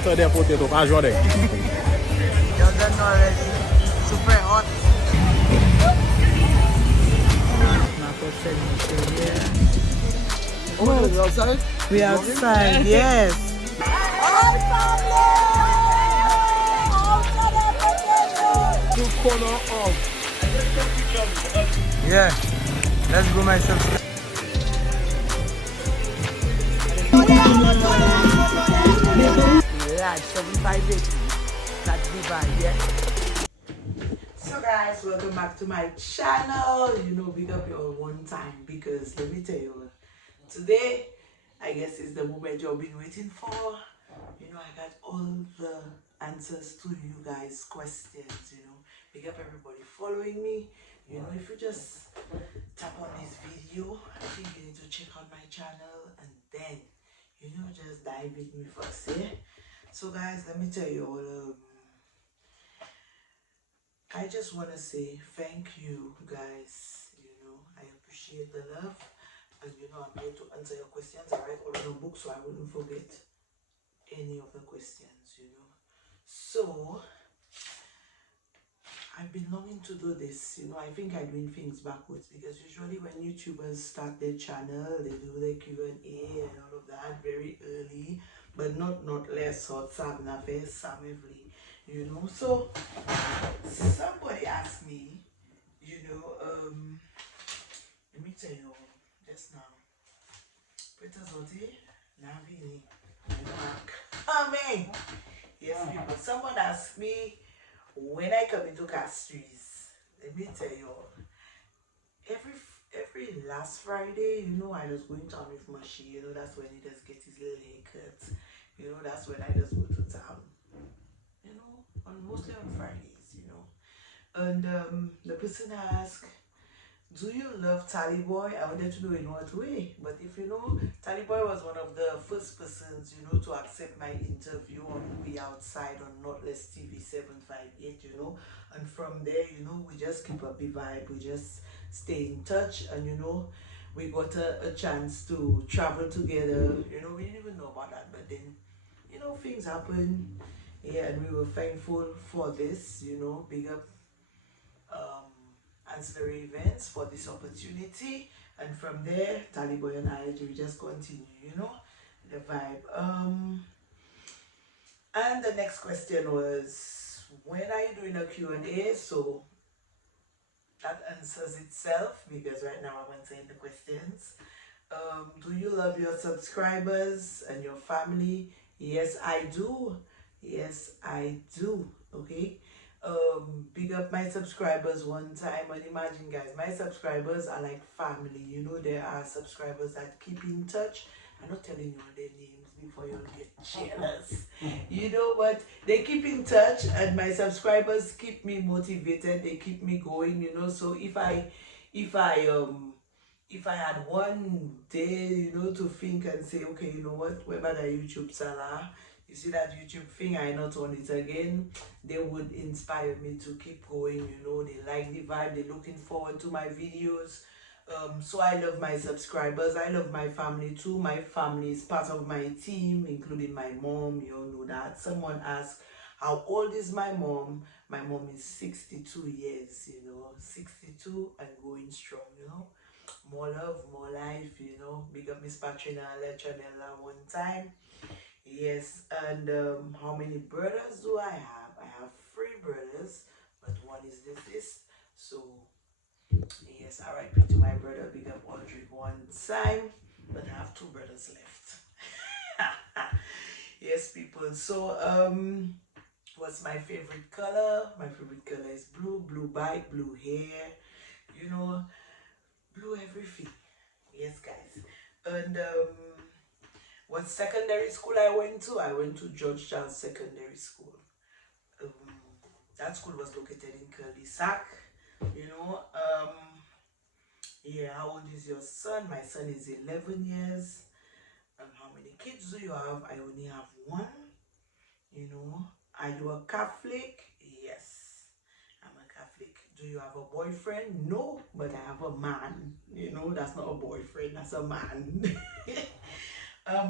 sauter des potatoes, pas Jordan. You're done already. Super hot. Marco said we're here. Oh, you're outside? We outside, yes. The corner of. Yeah. Let's go myself. Yeah, 758. That's the vibe, yeah. So guys, welcome back to my channel. You know, big up your one time because let me tell you, today I guess is the moment you've been waiting for. You know, I got all the answers to you guys' questions. You know, big up everybody following me. You know, if you just tap on this video, I think you need to check out my channel and then you know just dive with me first, yeah. So guys, let me tell you all. I just want to say thank you guys. You know, I appreciate the love, and you know I'm here to answer your questions. I write all in a book so I wouldn't forget any of the questions. You know, so I've been longing to do this. You know, I think I'm doing things backwards because usually when YouTubers start their channel, they do their Q&A and all of that very early, but not less hot, you know. So somebody asked me, you know, let me tell you just now. Amen. Yes, people. Someone asked me when I come into Castries. Let me tell you, every last Friday, you know, I just go in town with Mashi. You know, that's when he just get his little haircut. You know, that's when I just go to town. You know, mostly on Fridays. You know, and the person asked, do you love Tally Boy? I wanted to know in what way. But if you know, Tally Boy was one of the first persons, you know, to accept my interview on Movie Outside on Knotless TV 758, you know. And from there, you know, we just keep up the vibe. We just stay in touch. And, you know, we got a chance to travel together. You know, we didn't even know about that. But then, you know, things happen. Yeah, and we were thankful for this, you know, big up ancillary events for this opportunity, and from there Taliboy and I we just continue, you know, the vibe. And the next question was, when are you doing a Q&A? So that answers itself because right now I'm answering the questions. Do you love your subscribers and your family? Yes, I do. Yes, I do. Okay. Big up my subscribers one time, and imagine guys, my subscribers are like family. You know, there are subscribers that keep in touch. I'm not telling you all their names before you get jealous. You know, but they keep in touch, and my subscribers keep me motivated. They keep me going. You know, so if I had one day, you know, to think and say, okay, you know what, whether the YouTube Salah, you see that YouTube thing, I not on it again, they would inspire me to keep going, you know. They like the vibe, they're looking forward to my videos. So I love my subscribers, I love my family too. My family is part of my team, including my mom. You all know that. Someone asked, how old is my mom? My mom is 62 years, you know, 62 and going strong, you know. More love, more life, you know. Big up Miss Patrina Lechanella one time. Yes, and how many brothers do I have? I have 3 brothers, but one is deceased. So, yes, RIP to my brother. Big up Audrey one time, but I have 2 brothers left. Yes, people. So, what's my favorite color? My favorite color is blue. Blue bike, blue hair. You know, blue everything. Yes, guys. And what secondary school I went to? I went to Georgetown Secondary School. That school was located in Curly Sac. You know, yeah. How old is your son? My son is 11 years. How many kids do you have? I only have 1. You know, are you a Catholic? Yes, I'm a Catholic. Do you have a boyfriend? No, but I have a man. You know, that's not a boyfriend, that's a man.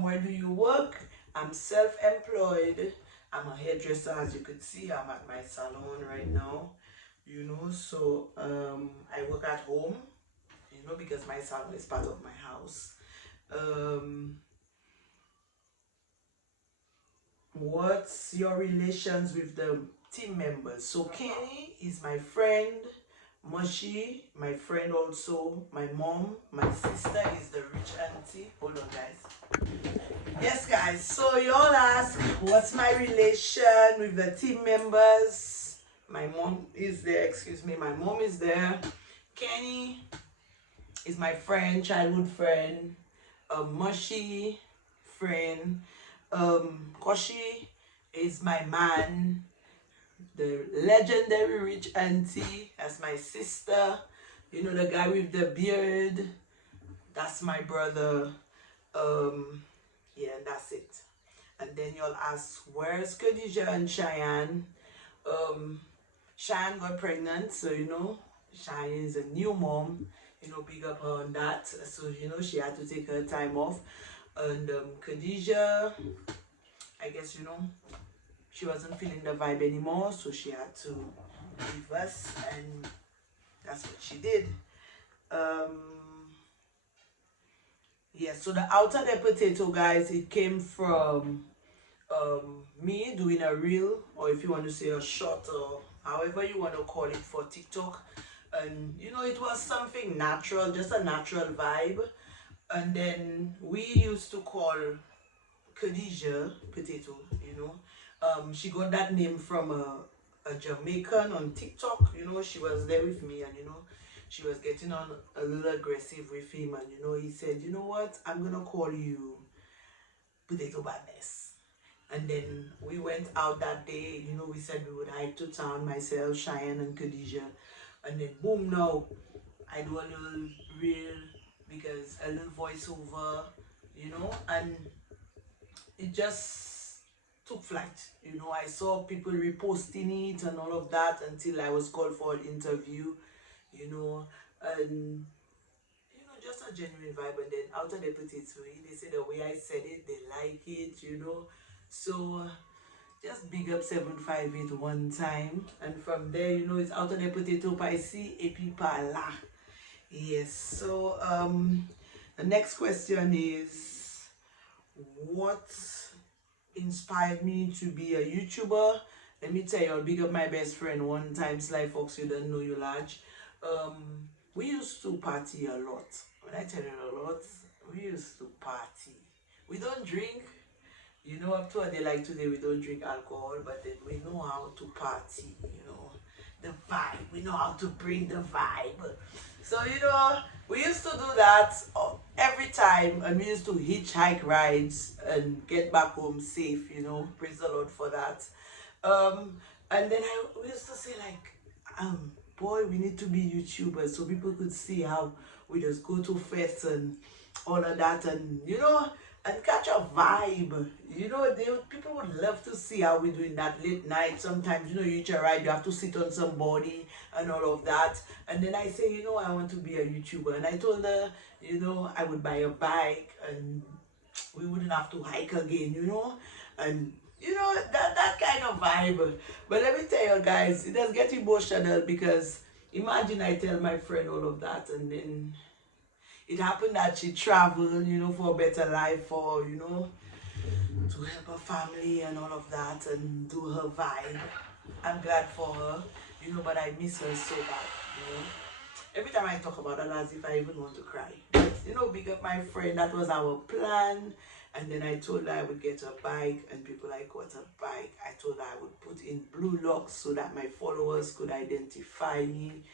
Where do you work? I'm self-employed. I'm a hairdresser, as you could see. I'm at my salon right now, you know. So I work at home, you know, because my salon is part of my house. What's your relations with the team members? So Kenny is my friend, Moshi, my friend also, my mom, my sister is the rich auntie. Hold on, guys. Yes, guys, so y'all ask what's my relation with the team members. My mom is there, excuse me, my mom is there. Kenny is my friend, childhood friend. Moshi, friend. Koshi is my man. The legendary rich auntie, that's my sister. You know, the guy with the beard, that's my brother. Yeah, and that's it. And then you'll ask, where's Khadija and Cheyenne? Cheyenne got pregnant, so you know, Cheyenne is a new mom. You know, big up her on that. So you know, she had to take her time off. And Khadija, I guess, you know, she wasn't feeling the vibe anymore, so she had to leave us, and that's what she did. Yeah, so the outer the potato, guys, it came from me doing a reel, or if you want to say a short, or however you want to call it, for TikTok. And you know, it was something natural, just a natural vibe. And then we used to call Khadija potato, you know. She got that name from a Jamaican on TikTok. You know, she was there with me, and you know, she was getting on a little aggressive with him, and you know, he said, you know what, I'm gonna call you Potato Badness. And then we went out that day, you know, we said we would hike to town, myself, Cheyenne, and Khadija. And then boom, now I do a little reel, because a little voiceover, you know, and it just took flight. You know, I saw people reposting it and all of that until I was called for an interview, you know, and you know, just a genuine vibe. And then out of the potato, they say the way I said it, they like it, you know. So just big up 758 one time, and from there, you know, it's out of the potato pie, see a pala. Yes. So the next question is, what inspired me to be a YouTuber? Let me tell you, I'll big up my best friend one time, Sly Fox, you don't know you large. We used to party a lot. When I tell you a lot, we used to party. We don't drink, you know, up to a day like today, we don't drink alcohol, but then we know how to party, you know, the vibe. We know how to bring the vibe. So, you know, we used to do that every time, and we used to hitchhike rides and get back home safe, you know, praise the Lord for that. And then we used to say, like, boy, we need to be YouTubers, so people could see how we just go to fests and all of that, and you know, and catch a vibe. You know, people would love to see how we're doing that late night. Sometimes, you know, you hitch a ride, you have to sit on somebody and all of that. And then I say, you know, I want to be a YouTuber. And I told her, you know, I would buy a bike and we wouldn't have to hike again, you know. And you know, that kind of vibe. But let me tell you guys, it does get emotional, because imagine I tell my friend all of that, and then it happened that she traveled, you know, for a better life, for, you know, to help her family and all of that, and do her vibe. I'm glad for her, you know, but I miss her so bad, you know. Every time I talk about her, as if I even want to cry. But, you know, big up my friend, that was our plan. And then I told her I would get a bike, and people like, what a bike? I told her I would put in blue locks so that my followers could identify me.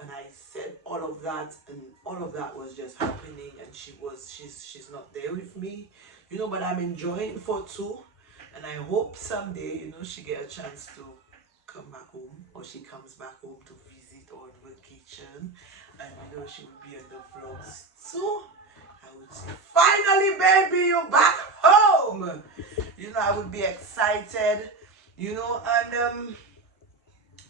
And I said all of that, and all of that was just happening, and she's not there with me, you know, but I'm enjoying for too. And I hope someday, you know, she get a chance to come back home, or she comes back home to visit or on vacation, and you know, she will be on the vlogs too. I would say, finally, baby, you're back home. You know, I would be excited, you know. And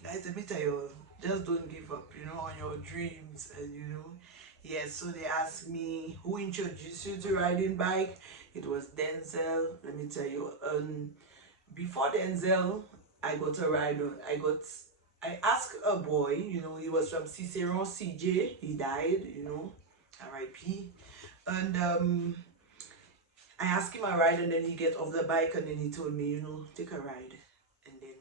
guys, let me tell you, just don't give up, you know, on your dreams. And you know, Yes, so they asked me who introduced you to riding bike. It was Denzel. Let me tell you. Before Denzel, I got a ride. I asked a boy. He was from Ciceron CJ. He died. R.I.P. And I asked him a ride, and then he get off the bike, and then he told me, take a ride. And then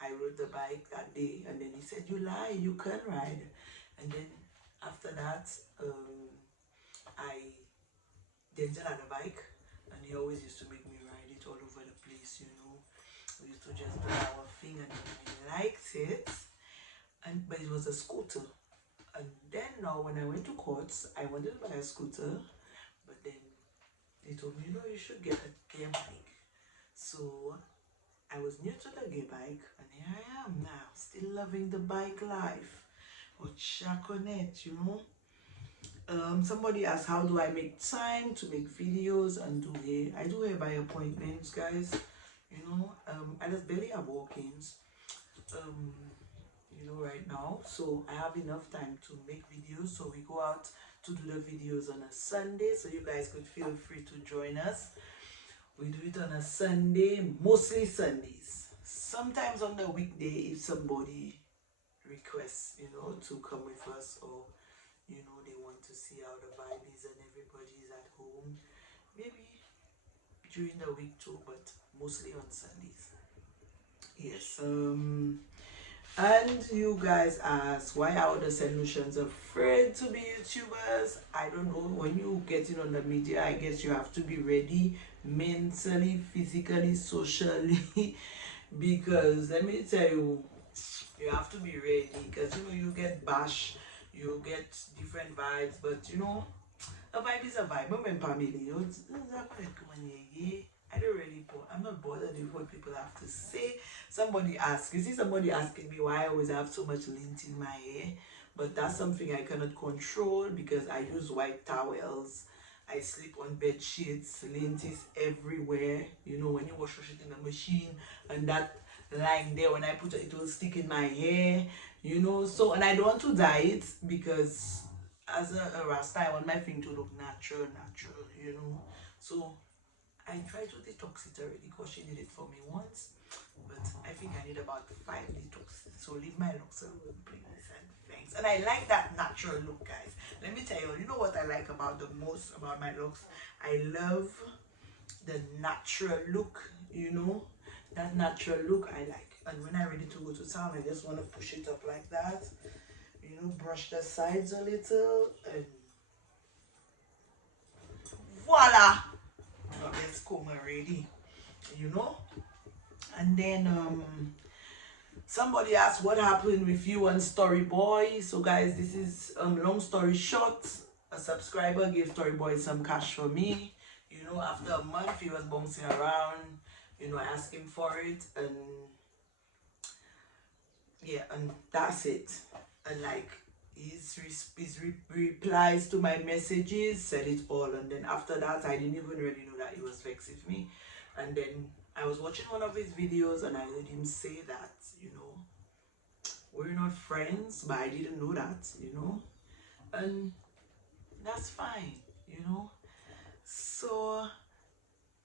I rode the bike that day, and then he said, you lie, you can ride. And then after that, I Denzel had a bike, and he always used to make me ride it all over the place. We used to just do our thing, and I liked it. But it was a scooter. And then now when I went to courts, I wanted to buy a scooter, but then they told me, you should get a gear bike. So I was new to the gear bike, and here I am now, still loving the bike life. Or check on it, Somebody asked, how do I make time to make videos and do hair? I do hair by appointments, guys. I just barely have walk-ins. Right now, so I have enough time to make videos. So we go out to do the videos on a Sunday, so you guys could feel free to join us. We do it on a Sunday, mostly Sundays. Sometimes on the weekday, if somebody requests, to come with us, or they want to see how the vibe is and everybody's at home, maybe during the week too, but mostly on Sundays. Yes. And you guys ask, why are the solutions afraid to be YouTubers? I don't know. When you get in on the media, I guess you have to be ready mentally, physically, socially. Because let me tell you, you have to be ready. Because you get bash, you get different vibes. But a vibe is a vibe. I'm family. I don't really I'm not bothered with what people have to say. Somebody asked, you see somebody asking me why I always have so much lint in my hair, but that's something I cannot control because I use white towels. I sleep on bed sheets. Lint is everywhere. When you wash it in the machine, and that line there, when I put it, it will stick in my hair. So, and I don't want to dye it because as a Rasta, I want my thing to look natural. So I tried to detox it already because she did it for me once, but I think I need about 5 detoxes. So leave my locks alone, please, and thanks. And I like that natural look, guys. Let me tell you, what I like about the most about my locks? I love the natural look, that natural look I like. And when I'm ready to go to town, I just want to push it up like that, brush the sides a little, and voila! Let's comb already, and then somebody asked what happened with you and Story Boy. So guys, this is long story short, a subscriber gave Story Boy some cash for me. After a month he was bouncing around, I asked him for it, and yeah, and that's it. And like his replies to my messages said it all. And then after that, I didn't even really know that he was vexed with me. And then I was watching one of his videos, and I heard him say that, we're not friends, but I didn't know that, and that's fine, So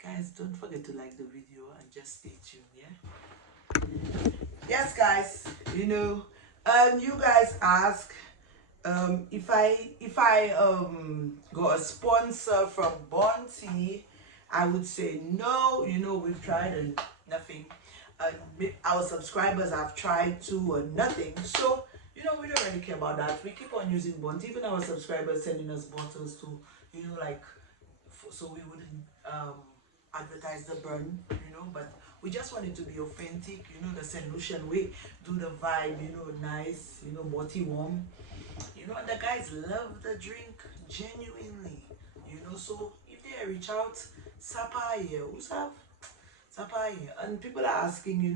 guys, don't forget to like the video and just stay tuned. Yes guys, you guys ask if I got a sponsor from Bounty, I would say no. We've tried and nothing. Our subscribers have tried to and nothing. So we don't really care about that. We keep on using Bounty. Even our subscribers sending us bottles to so we wouldn't advertise the brand, but we just want it to be authentic, the solution way, do the vibe, nice, body warm, and the guys love the drink genuinely, so if they reach out, Sapa here, Sapa here. And people are asking,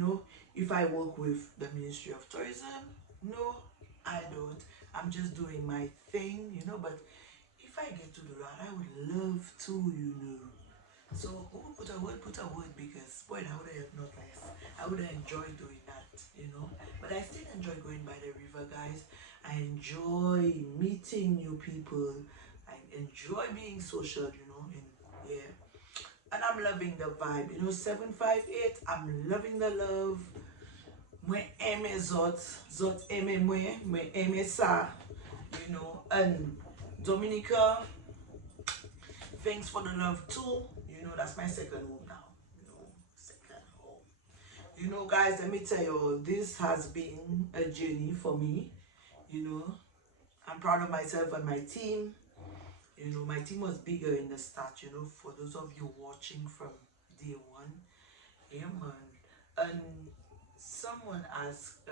if I work with the Ministry of Tourism. No, I don't. I'm just doing my thing, but if I get to do that, I would love to, So who would put a word, because boy, that would have not nice. I would have enjoyed doing that, But I still enjoy going by the river, guys. I enjoy meeting new people. I enjoy being social, you know, and yeah. And I'm loving the vibe, you know, 758, I'm loving the love. Mwen eme zot, zot eme mwen eme sa, you know, and Dominica, thanks for the love too, you know, that's my second home now, you know, second home. You know, guys, let me tell you, this has been a journey for me, you know. I'm proud of myself and my team. You know, my team was bigger in the start, you know, for those of you watching from day one. Yeah, man. And someone asked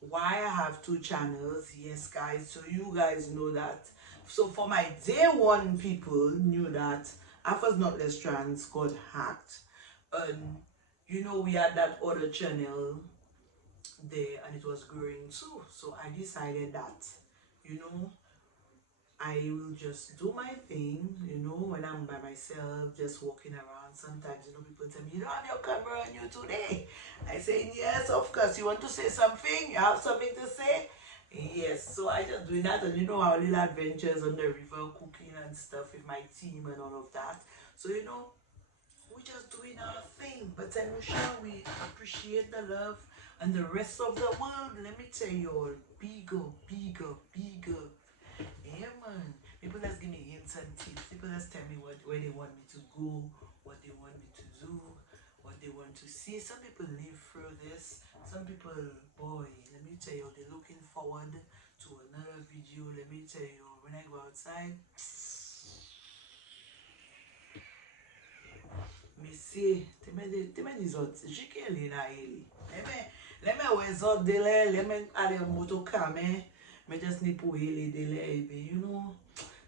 why I have two channels. Yes, guys, so you guys know that. So for my day one people knew that Afro's Not Less Trans got hacked. And you know, we had that other channel there and it was growing too. So I decided that, you know, I will just do my thing, you know, when I'm by myself, just walking around. Sometimes, you know, people tell me, you don't have your camera on you today. I say, yes, of course. You want to say something? You have something to say? Yes. So I just doing that, and you know, our little adventures on the river, cooking and stuff with my team and all of that. So, you know, we're just doing our thing. But I'm sure we appreciate the love and the rest of the world. Let me tell you all, bigger, bigger, bigger. Yeah, man. People just give me hints and tips. People just tell me where they want me to go, what they want me to do, what they want to see. Some people live through this. Some people, boy, let me tell you, they're looking forward to another video. Let me tell you, when I go outside, me see, teme dizot, jikeli na eli. Let me wezot dele, let me ade moto kame. Me just need to heal it, you know.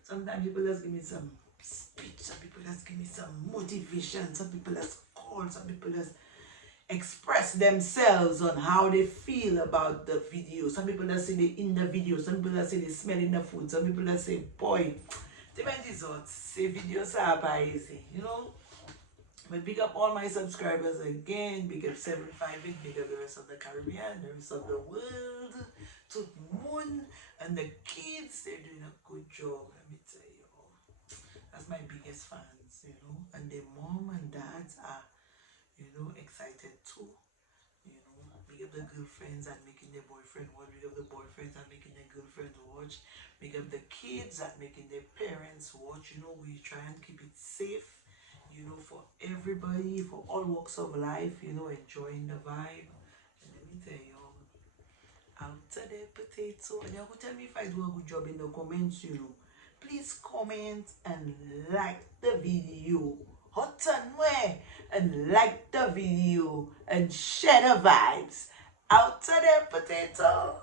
Sometimes people just give me some speech, some people just give me some motivation, some people just call, some people just express themselves on how they feel about the video. Some people just say they in the video, some people just say they smelling the food, some people just say, boy, depends what say videos are easy, you know. But big up all my subscribers again. Big up 758, big up the rest of the Caribbean, the rest of the world, to Moon and the kids. They're doing a good job, let me tell you. That's my biggest fans, you know. And their mom and dads are, you know, excited too. You know, big up the girlfriends and making their boyfriend watch. Big up the boyfriends and making their girlfriends watch. Big up the kids and making their parents watch. You know, we try and keep it safe, you know, for everybody, for all walks of life, you know, enjoying the vibe. And let me tell you, out to the potato. And you're going to tell me if I do a good job in the comments, you know. Please comment and like the video. Hot and way. And like the video. And share the vibes. Out to the potato.